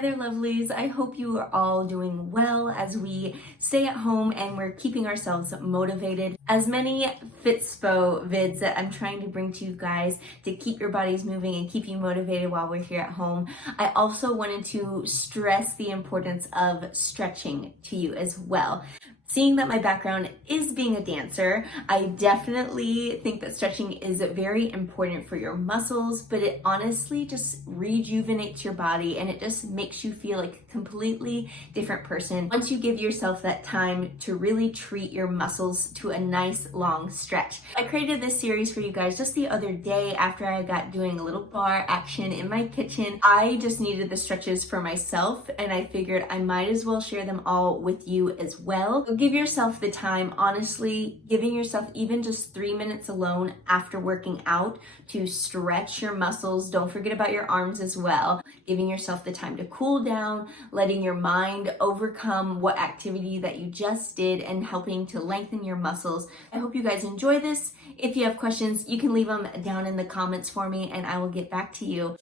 Hi there, lovelies. I hope you are all doing well as we stay at home and we're keeping ourselves motivated. As many Fitspo vids that I'm trying to bring to you guys to keep your bodies moving and keep you motivated while we're here at home, I also wanted to stress the importance of stretching to you as well. Seeing that my background is being a dancer, I definitely think that stretching is very important for your muscles, but it honestly just rejuvenates your body and it just makes you feel like a completely different person once you give yourself that time to really treat your muscles to a nice long stretch. I created this series for you guys just the other day after I got doing a little bar action in my kitchen. I just needed the stretches for myself and I figured I might as well share them all with you as well. So give yourself the time, honestly, giving yourself even just 3 minutes alone after working out to stretch your muscles. Don't forget about your arms as well. Giving yourself the time to cool down, letting your mind overcome what activity that you just did and helping to lengthen your muscles. I hope you guys enjoy this. If you have questions, you can leave them down in the comments for me and I will get back to you.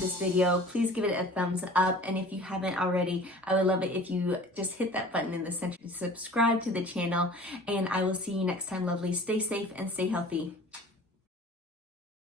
this video, please give it a thumbs up. And if you haven't already, I would love it if you just hit that button in the center to subscribe to the channel. And I will see you next time, lovely. Stay safe and stay healthy.